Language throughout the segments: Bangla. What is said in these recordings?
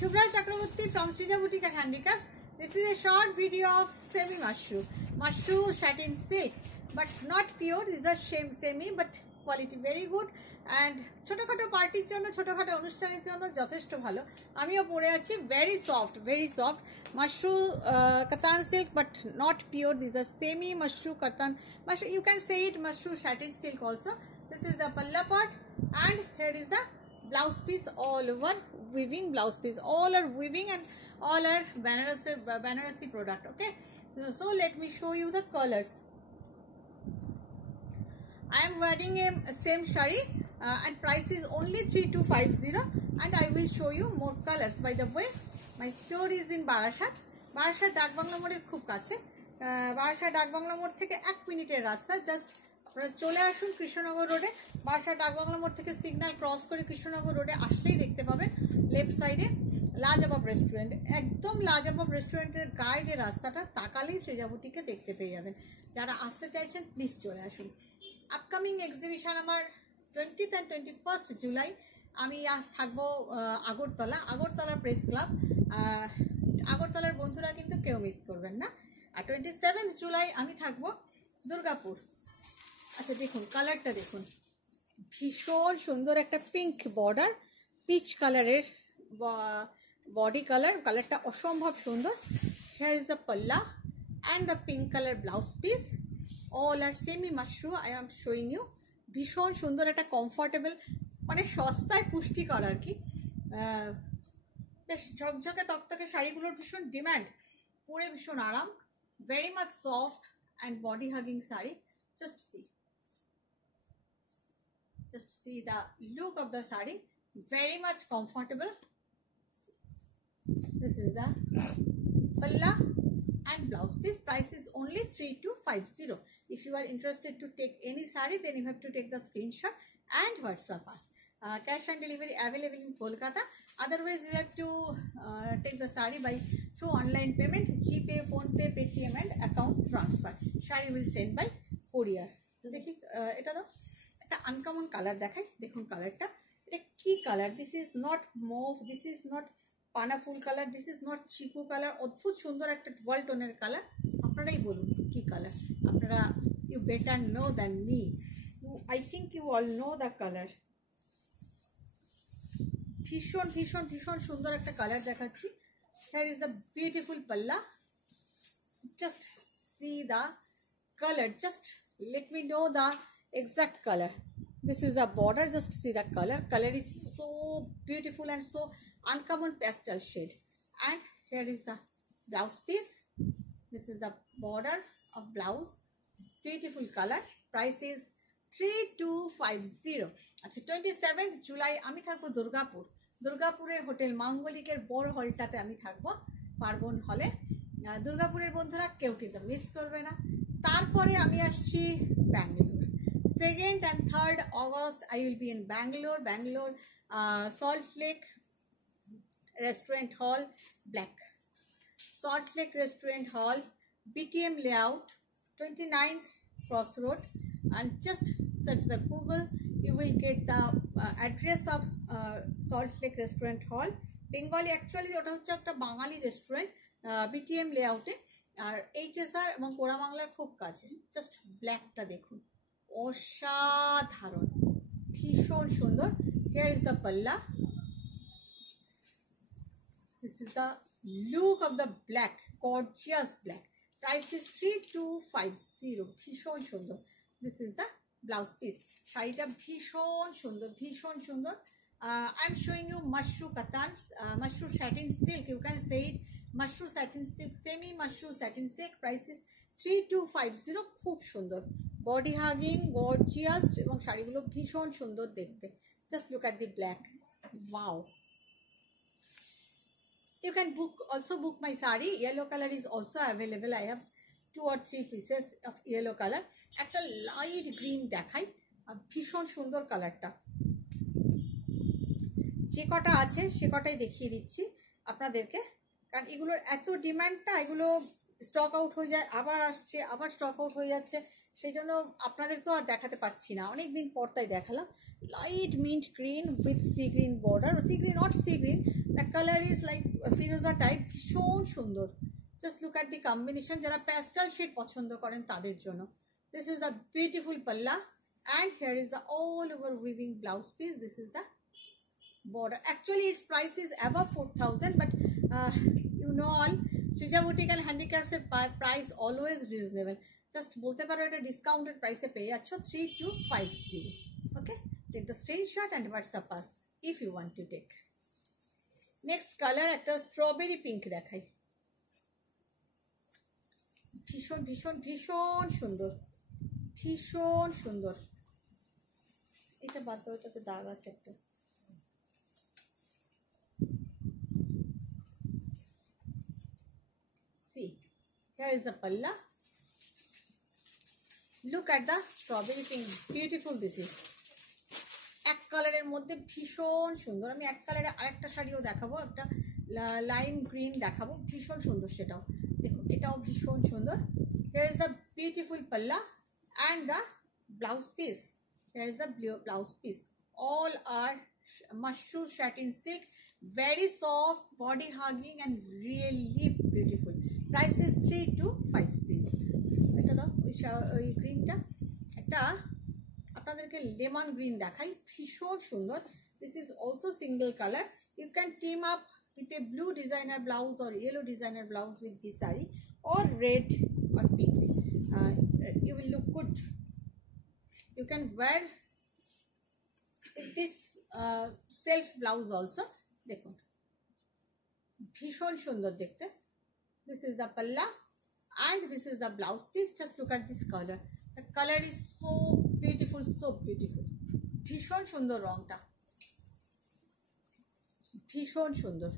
Shubhra Chakraborty from Srija Boutique and Handicrafts. This is a short video of semi mushroom satin silk, but not pure. These are semi, but quality very good. And ছোটখাটো পার্টির জন্য ছোটখাটো অনুষ্ঠানের জন্য যথেষ্ট ভালো। আমিও পরে আছি very soft mushroom katan silk, but not pure. These are semi mushroom katan. You can say it mushroom satin silk also. This is the palla part, and here is a blouse piece all over weaving blouse piece. All are weaving and all are Banarasi product. Okay, so let me show you the colors. I am wearing a same shari and price is only 3250, and I will show you more colors. By the way, my store is in Barashat Dak Bangla Mode খুব কাছে। Barashat Dak Bangla Mode থেকে 1 মিনিটের রাস্তা। জাস্ট আপনারা চলে আসুন কৃষ্ণনগর রোডে। Barashat Dak Bangla Mode থেকে সিগন্যাল ক্রস করে কৃষ্ণনগর রোডে আসলেই দেখতে পাবেন লেফট সাইডে লাজবাব রেস্টুরেন্ট। একদম লাজবাব রেস্টুরেন্টের গায়ে যে রাস্তাটা তাকালেই সৃজা বুটিকে দেখতে পেয়ে যাবেন। যারা আসতে চাইছেন প্লিজ চলে আসুন। আপকামিং এক্সিবিশন আমার 20th and 21st জুলাই। আমি আজ থাকবো আগরতলা প্রেস ক্লাব। আগরতলার বন্ধুরা কিন্তু কেউ মিস করবেন না। আর 27th জুলাই আমি থাকবো দুর্গাপুর। আচ্ছা দেখুন কালারটা দেখুন, ভীষণ সুন্দর একটা পিঙ্ক বর্ডার, পিচ কালারের বডি কালারটা অসম্ভব সুন্দর। হেয়ার ইজ দ্য পাল্লা and the pink color blouse piece. All are semi mushroom. I am showing you. ভীষণ সুন্দর একটা কমফোর্টেবল, মানে সস্তায় পুষ্টিকর আর কি। বেশ ঝকঝকে তকতকে শাড়িগুলোর ভীষণ ডিমান্ড, পরে ভীষণ আরাম, very much soft and body hugging sari. Just see the look of the saree, very much comfortable. This is the palla and blouse piece. Price is only 3250. If you are interested to take any saree, then you have to take the screenshot and WhatsApp us. Cash on delivery available in Kolkata. Otherwise, you have to take the saree by through online payment, GPay, PhonePe, Paytm and account transfer. Saree will send by courier. তো দেখি এটা তো একটা আনকমন কালার দেখাই। দেখুন কালারটা, এটা কি colour? This is not mauve, this is not পানা ফুল কালার, দিস ইজ নট চিকু কালার। অদ্ভুত সুন্দর একটা ডুয়াল টোনের কালার। আপনারাই বলুন কি কালার। আপনারা you better know than me. I think you all know the colour. ভীষণ ভীষণ ভীষণ সুন্দর একটা কালার দেখাচ্ছি। হিয়ার ইজ দ্য বিউটিফুল পাল্লা। Just see the colour, just let me know the exact color. This is the border, just see the color is so beautiful and so uncommon pastel shade. And here is the blouse piece. This is the border of blouse, beautiful color. Price is 3250. আচ্ছা 27th জুলাই আমি থাকবো দুর্গাপুরে হোটেল মাঙ্গলিকের বড় হলটাতে আমি থাকবো, পার্বণ হলে। দুর্গাপুরের বন্ধুরা কেউ কিন্তু মিস করবে না। তারপরে আমি আসছি Bangalore. 2nd and 3rd August I will be in Bangalore, Salt Lake Restaurant Hall, Salt Lake Restaurant Hall, BTM layout, 29th Crossroad, and just search the Google. You will get the address of Salt Lake Restaurant Hall. Bengali actually ওটা হচ্ছে একটা বাঙালি রেস্টুরেন্ট, BTM লেআউটে। আর HSR এবং পোড়া বাংলার খুব কাছে। জাস্ট ব্ল্যাকটা দেখুন, অসাধারণ, ভীষণ সুন্দর। হিয়ার ইজ দ্য পাল্লা। This is the look of the black, gorgeous black. Price is 3250। ভীষণ সুন্দর। This is the blouse piece. শাড়িটা ভীষণ সুন্দর, ভীষণ সুন্দর। I am showing you mushroom katan, mushroom satin silk, you can say it mushroom satin silk, semi mushroom satin silk. Price is 3250. খুব সুন্দর, বডি হাগিং, গর্জিয়াস, এবং শাড়িগুলো ভীষণ সুন্দর দেখতে। Just look at the black, wow. You can also book my saree. Yellow color is also available. I have 2 or 3 pieces of yellow color. একটা লাইট গ্রিন দেখাই, ভীষণ সুন্দর কালারটা। যে কটা আছে সে কটাই দেখিয়ে দিচ্ছি আপনাদেরকে, কারণ এগুলোর এত ডিমান্ডটা, এগুলো স্টক আউট হয়ে যায়, আবার আসছে, আবার স্টক আউট হয়ে যাচ্ছে। সেই জন্য আপনাদেরকেও আর দেখাতে পারছি না, অনেক দিন পর তাই দেখালাম। Light mint green with sea green border, sea green not sea green, the colour is like Firoza type, ভীষণ সুন্দর। Just look at the combination, যারা প্যাস্টেল শেড পছন্দ করেন তাদের জন্য। দিস ইজ দ্য বিউটিফুল পাল্লা and here is the all over weaving blouse piece. This is the border. Actually its price is above 4,000, but you know all Srija Boutique and Handicrafts price always reasonable. Just bolte paro eta discounted price e peye jaccho 3250. Okay, take the screenshot and WhatsApp us if you want to take. Next color ekta strawberry pink dekhai, ভীষণ ভীষণ ভীষণ সুন্দর, ভীষণ সুন্দর। এটা বাদ দাও, এটাতে দাগ আছে একটা। See, here is the palla. Look at the strawberry pink, beautiful this is. এক কালারের মধ্যে ভীষণ সুন্দর। আমি এক কালারে আরেকটা শাড়িও দেখাবো, একটা লাইম গ্রিন দেখাবো, ভীষণ সুন্দর সেটাও। দেখো এটাও ভীষণ সুন্দর। Here is the beautiful palla and the blouse piece. Here is the blouse piece. All are mushroom satin silk, very soft, body hugging and really beautiful. Price is 3250. এটা দাও ওই গ্রিনটা, একটা আপনাদেরকে লেমন গ্রিন দেখাই, ভীষণ সুন্দর। This is also single color. You can team up with a blue designer blouse or yellow designer blouse with this saree, or red or pink. You will look good. You can wear this self blouse also. দেখুন ভীষণ সুন্দর দেখতে। This is the palla and this is the blouse piece. Just look at this color. The color is so beautiful, so beautiful. ভীষণ সুন্দর রংটা, ভীষণ সুন্দর।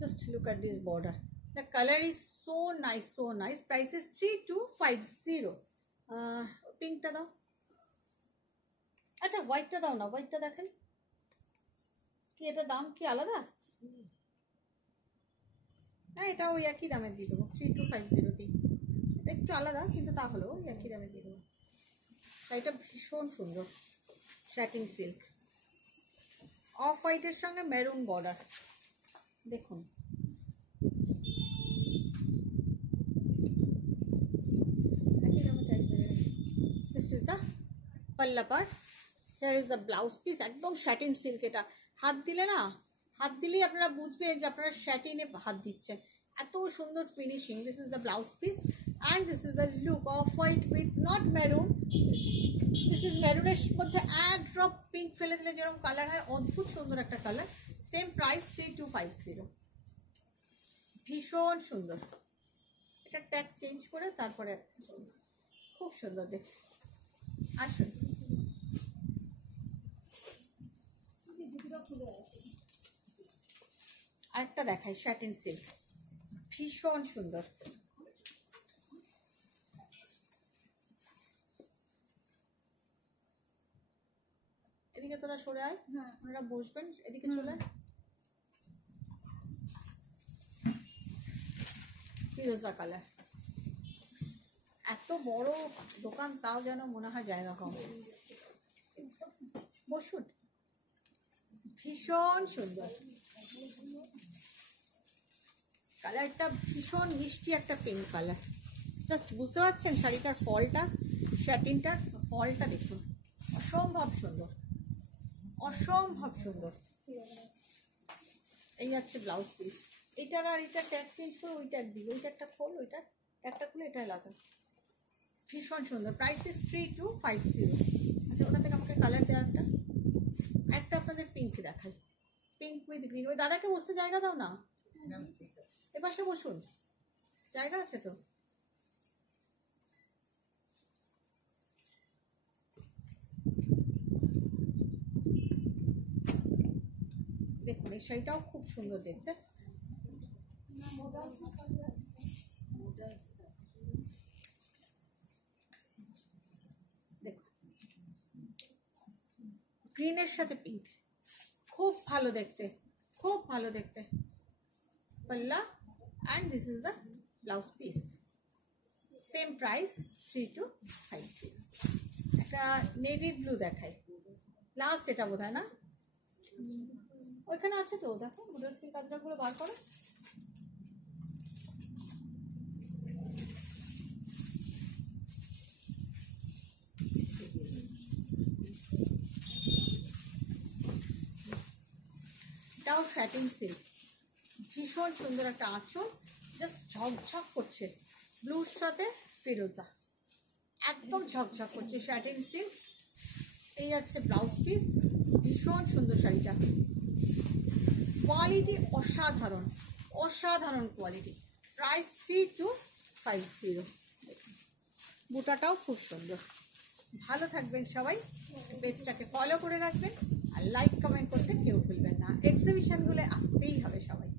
Just look at this border. The color is so nice, so nice. Price is 3250. পিঙ্কটা দাও, আচ্ছা হোয়াইটটা দাও না, হোয়াইটটা দেখাই। কি এটা দাম কি আলাদা? হ্যাঁ এটা ওই একই দামে দিয়ে দেবো, 3250 এটা একটু আলাদা কিন্তু তাহলেও ওই একই দামে দিয়ে দেবো। এটা ভীষণ সুন্দর, স্যাটিন সিল্ক, অফ হোয়াইটের সঙ্গে মেরুন বর্ডার। দেখুন একই দামে টাইপ করে। দিস ইজ দ্য পাল্লা part. Here is the blouse piece, একদম স্যাটিন সিল্ক। এটা হাত দিলে না, হাত দিলেই আপনারা বুঝবেন যে আপনারা স্যাটিনে হাত দিচ্ছেন, এত সুন্দর finishing. This is the blouse piece and this is the look, of white with not maroon, this is মেরুনের মধ্যে এক ড্রপ পিঙ্ক ফেলে দিলে যেরকম কালার হয়, অদ্ভুত সুন্দর একটা কালার। Same price 3250। ভীষণ সুন্দর। এটা ট্যাগ চেঞ্জ করে তারপরে খুব সুন্দর দেখতে। আসুন আরেকটা দেখাই, স্যাটিন সিল্ক, ভীষণ সুন্দর। এদিকে তোরা সরে আয়, আপনারা বসবেন, এদিকে চলে। ফিরোজা কালার, এত বড় দোকান তাও যেন মনে হয় জায়গা কম। বসুন, ভীষণ সুন্দর কালারটা, ভীষণ মিষ্টি একটা পিঙ্ক কালার। জাস্ট বুঝতে পারছেন শাড়িটার ফলটা, স্যাটিনটার ফলটা দেখুন, অসম্ভব সুন্দর, অসম্ভব সুন্দর। এই যাচ্ছে ব্লাউজ পিস। এইটার আর এটা ট্যাগ চেঞ্জ করে ওই ট্যাগ দিই, ওই ট্যাগটা খোল, ওইটা ট্যাগটা খুলে এটা লাগা। ভীষণ সুন্দর। Price is 3250। আচ্ছা ওখান থেকে আমাকে কালার দেওয়া একটা আপনাদের পিঙ্ক দেখাই, পিঙ্ক উইথ গ্রিন। ওই দাদাকে বসতে জায়গা দাও না, এপাশে বসুন, জায়গা আছে তো। দেখুন এই শাড়িটাও খুব সুন্দর দেখতে। দেখো গ্রিনের সাথে পিঙ্ক, খুব ভালো দেখতে, খুব ভালো দেখতে। পাল্লা and this is the blouse piece. Same price 3250। একটা নেভি ব্লু দেখাই, লাস্ট এটা বোধ হয় না, ওইখানে আছে তো, দেখো বুটার সিল্ক আজরাকগুলো বার করো। এটাও স্যাটিন সিল্ক, ভীষণ সুন্দর একটা আঁচল, জাস্ট ঝকঝক করছে, ব্লুর সাথে ফিরোজা, একদম ঝকঝক করছে স্যাটিন সিল্ক। এই আছে ব্লাউজ পিস, ভীষণ সুন্দর শাড়িটা, কোয়ালিটি অসাধারণ, অসাধারণ কোয়ালিটি। প্রাইস 3250। বুটাটাও খুব সুন্দর। ভালো থাকবেন সবাই, পেজটাকে ফলো করে রাখবেন, আর লাইক কমেন্ট করতে কেউ ভুলবেন না। এক্সিবিশনগুলো আসতেই হবে সবাই।